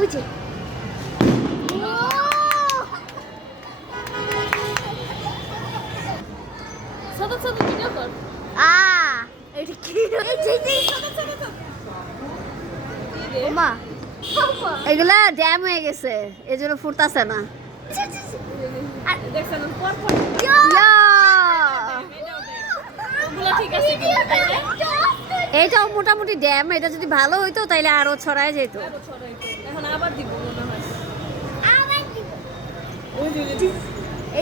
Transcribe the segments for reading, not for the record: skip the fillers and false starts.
বুঝি ছোট ছোট ভিডিও কর এটা কি ওমা এগুলা ড্যাম হয়ে গেছে এজন্য ফুটতাছে না দেখছেন পর পর ওগুলো ঠিক আছে কিন্তু তাই না এইটাও মোটামুটি ড্যাম এটা যদি ভালো হইতো তাইলে আরো ছড়ায় যেত এখন আবার দিব মনে হয়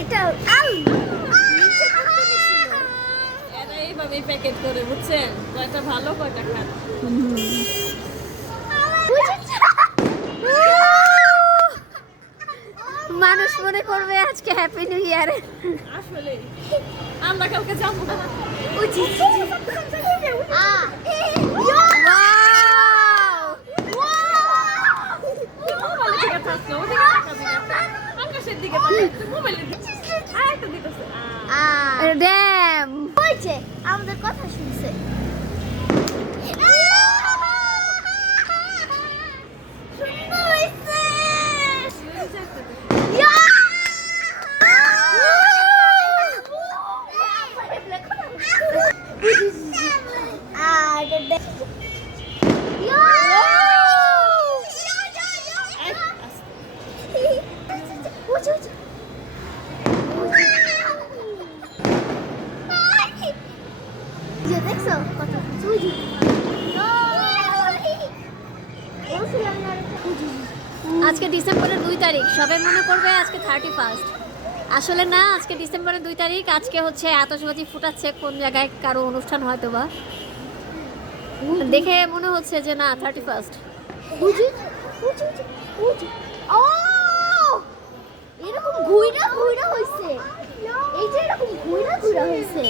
এটা এরা এইভাবে প্যাকেট করে বুঝছেন কয়টা ভালো কয়টা খারাপ মানুষ মনে করবে আজকে হ্যাপি নিউ ইয়ার আসলে আমরা কালকে যাবো না আকাশের দিকে মোবাইলের আরেকটা দিতেছে ড্যাম হয়েছে আমাদের কথা শুনছে দেখছো কত সুজি আজকে ডিসেম্বরের 2 তারিখ সবাই মনে করবে আজকে 31st আসলে না আজকে ডিসেম্বরের 2 তারিখ আজকে হচ্ছে আতশবাজি ফুটাচ্ছে কোন জায়গায় কারো অনুষ্ঠান হয়তো বা দেখে মনে হচ্ছে যে না 31st ও এরকম ঘুইরা ঘুইরা হইছে এই যে এরকম ঘুইরা ঘুইরা হইছে